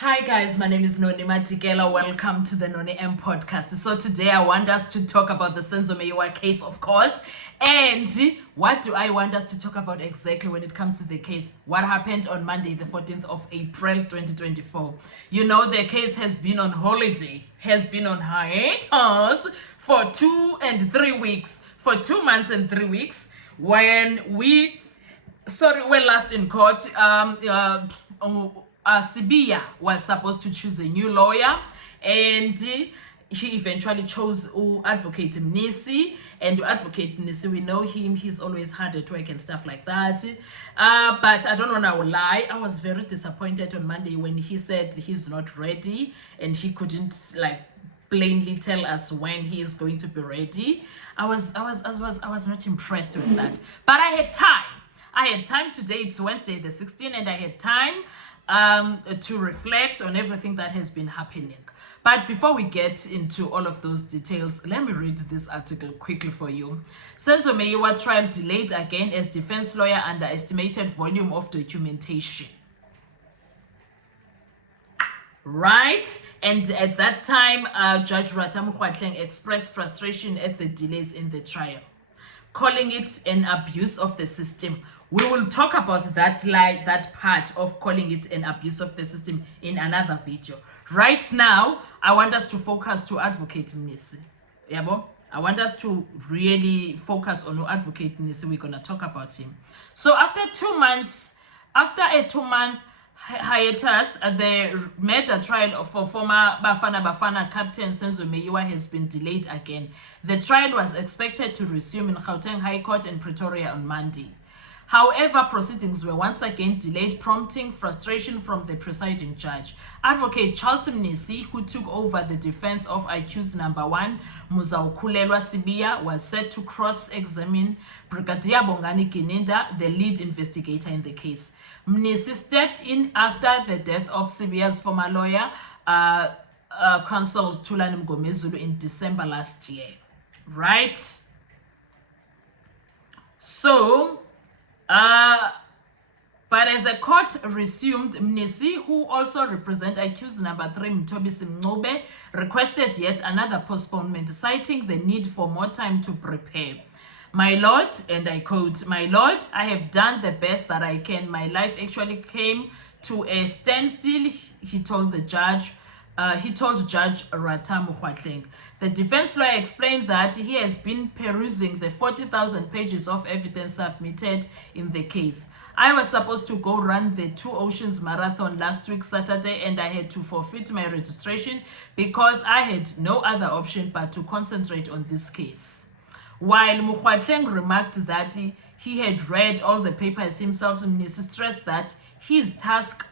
Hi guys, my name is Noni Matikela. Welcome to the Noni M podcast. So today I want us to talk about the Senzo Meyiwa case, of course. And what do I want us to talk about exactly when it comes to the case? What happened on Monday, the 14th of April, 2024? You know, the case has been on holiday, has been on hiatus for 2 and 3 weeks, for 2 months and 3 weeks, when we're last in court. Sibiya was supposed to choose a new lawyer, and he eventually chose Advocate Mnisi. And Advocate Mnisi, we know him, he's always hard at work and stuff like that. But I don't want to lie, I was very disappointed on Monday when he said he's not ready and he couldn't plainly tell us when he is going to be ready. I was not impressed with that. But I had time today. It's Wednesday the 16th, and I had time to reflect on everything that has been happening. But before we get into all of those details, let me read this article quickly for you. Senzo Meyiwa trial delayed again as defense lawyer underestimated volume of documentation. Right? And at that time, Judge Ratamu Khwatleng expressed frustration at the delays in the trial, calling it an abuse of the system. We will talk about that part of calling it an abuse of the system in another video. Right now, I want us to focus to Advocate Mnisi. Yabo? I want us to really focus on Advocate Mnisi. We're going to talk about him. So after a 2-month hiatus, the murder trial for former Bafana captain Senzo Meyiwa has been delayed again. The trial was expected to resume in Gauteng High Court in Pretoria on Monday. However, proceedings were once again delayed, prompting frustration from the presiding judge. Advocate Charles Mnisi, who took over the defense of accused number 1, Muzaukulelwa Sibiya, was set to cross-examine Brigadier Bongani Gininda, the lead investigator in the case. Mnisi stepped in after the death of Sibiya's former lawyer, Counsel Thulani Mngomezulu, in December last year. Right? So, but as the court resumed, Mnisi, who also represents accused number 3, Mthobisi Mncube, requested yet another postponement, citing the need for more time to prepare. My lord, and I quote, "My lord, I have done the best that I can. My life actually came to a standstill," he told the judge. He told Judge Ratamu Khwatleng. The defense lawyer explained that he has been perusing the 40,000 pages of evidence submitted in the case. "I was supposed to go run the Two Oceans Marathon last week Saturday, and I had to forfeit my registration because I had no other option but to concentrate on this case." While Mkhwatleng remarked that he had read all the papers himself, Mnisi stressed that his task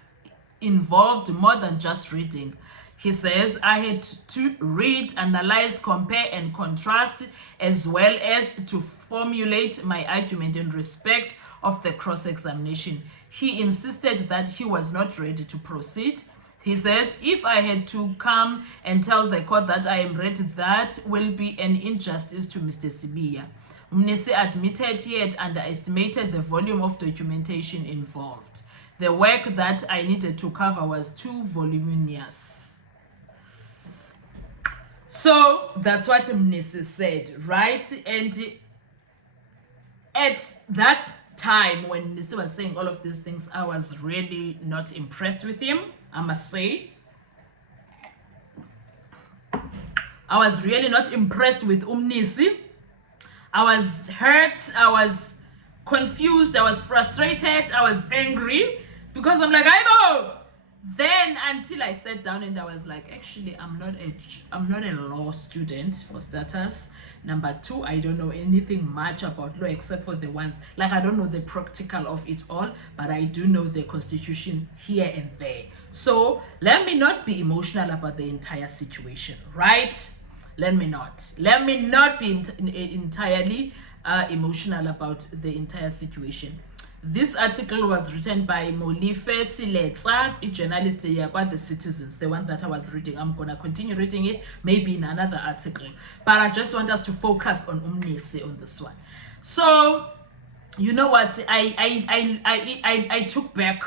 involved more than just reading. He says, "I had to read, analyze, compare, and contrast, as well as to formulate my argument in respect of the cross-examination." He insisted that he was not ready to proceed. He says, "If I had to come and tell the court that I am ready, that will be an injustice to Mr. Sibiya." Mnisi admitted he had underestimated the volume of documentation involved. "The work that I needed to cover was too voluminous." So that's what Mnisi said, right? And at that time when Mnisi was saying all of these things, I was really not impressed with him, I must say. I was really not impressed with Mnisi. I was hurt, I was confused, I was frustrated, I was angry, because I'm like, Aibo! Then until I sat down and I was like, actually, I'm not a law student, for starters. Number 2, I don't know anything much about law except for the ones, I don't know the practical of it all, but I do know the constitution here and there. So let me not be emotional about the entire situation, right? Let me not be entirely emotional about the entire situation. This article was written by Molife Siletsa, a journalist here about the Citizens, the one that I was reading. I'm going to continue reading it, maybe in another article. But I just want us to focus on Mnisi on this one. So, you know what? I took back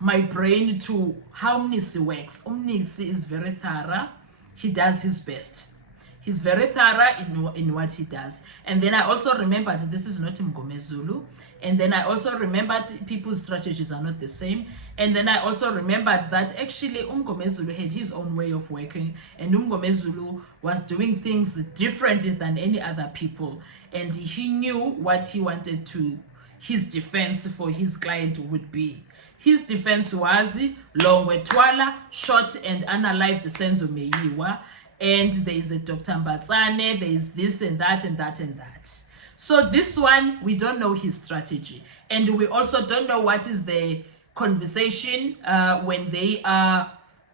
my brain to how Mnisi works. Mnisi is very thorough. He does his best. He's very thorough in what he does. And then I also remembered this is not Mngomezulu. And then I also remembered people's strategies are not the same. And then I also remembered that actually Mngomezulu had his own way of working. And Mngomezulu was doing things differently than any other people. And he knew what he wanted to, his defense for his client would be. His defense was Longwe Twala, shot and unalived Senzo Meyiwa. And there is a Dr. Mbatsane, there is this and that and that and that. So this one, we don't know his strategy. And we also don't know what is the conversation when they are,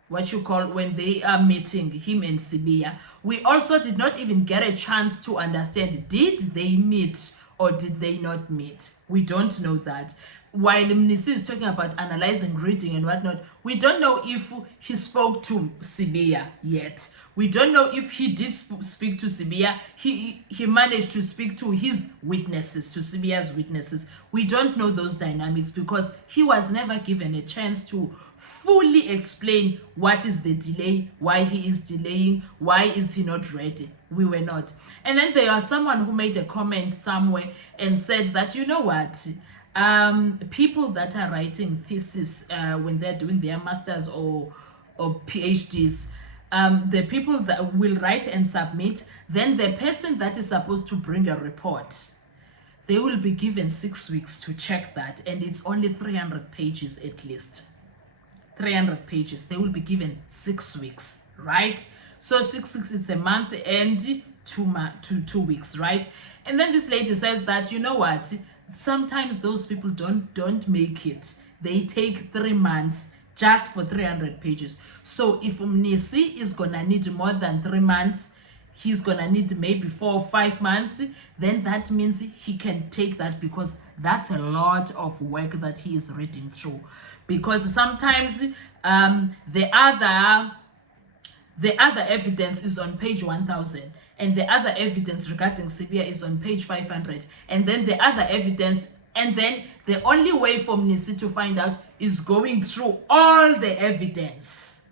when they are meeting him and Sibiya. We also did not even get a chance to understand, did they meet or did they not meet? We don't know that. While Mnisi is talking about analyzing, reading and whatnot, we don't know if he spoke to Sibiya yet. We don't know if he did speak to Sibiya. He managed to speak to his witnesses, to Sibiya's witnesses. We don't know those dynamics because he was never given a chance to fully explain what is the delay, why he is delaying, why is he not ready. We were not. And then there was someone who made a comment somewhere and said that, you know what, people that are writing thesis when they're doing their masters or PhDs, the people that will write and submit, then the person that is supposed to bring a report, they will be given 6 weeks to check that, and it's only 300 pages at least. 300 pages. They will be given 6 weeks, right? So 6 weeks, it's a month and 2 weeks, right? And then this lady says that, you know what, sometimes those people don't make it. They take 3 months just for 300 pages. So if Mnisi is gonna need more than 3 months, he's gonna need maybe 4 or 5 months, then that means he can take that, because that's a lot of work that he is reading through. Because sometimes the other evidence is on page 1000, and the other evidence regarding Sibiya is on page 500, and then the other evidence, and then the only way for Mnisi to find out is going through all the evidence.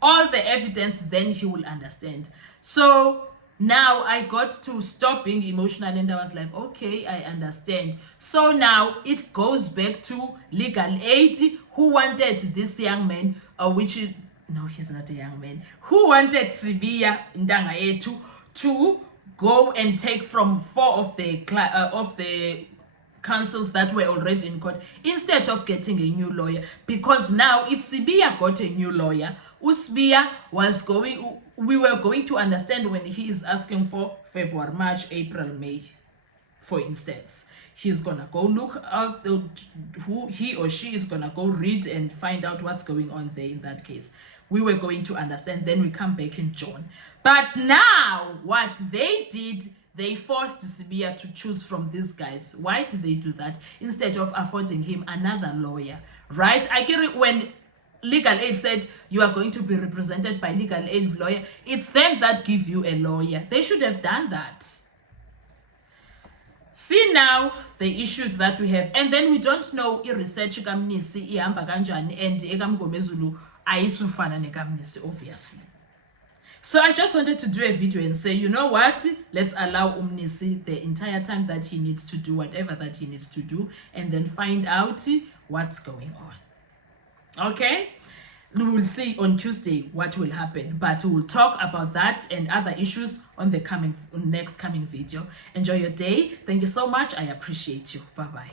All the evidence, then he will understand. So now I got to stop being emotional and I was like, okay, I understand. So now it goes back to legal aid, who wanted this young man, which is, no, he's not a young man, who wanted Sibiya Ndanga Yetu to go and take from 4 of the counsels that were already in court, instead of getting a new lawyer. Because now if Sibiya got a new lawyer, Usbiya was going, we were going to understand when he is asking for February, March, April, May, for instance. He's gonna go look out who he or she is gonna go read and find out what's going on there in that case. We were going to understand, then we come back in June. But now what they did, they forced Sibiya to choose from these guys. Why did they do that? Instead of affording him another lawyer, right? I get it. When legal aid said you are going to be represented by legal aid lawyer, it's them that give you a lawyer. They should have done that. See now the issues that we have, and then we don't know research kaMnisi ihamba kanjani, and ekamngomezulu ayisufana nekamnisi, obviously. So I just wanted to do a video and say, you know what, let's allow Mnisi the entire time that he needs to do whatever that he needs to do, and then find out what's going on. Okay, we will see on Tuesday what will happen, but we will talk about that and other issues on the next coming video. Enjoy your day. Thank you so much. I appreciate you. Bye bye.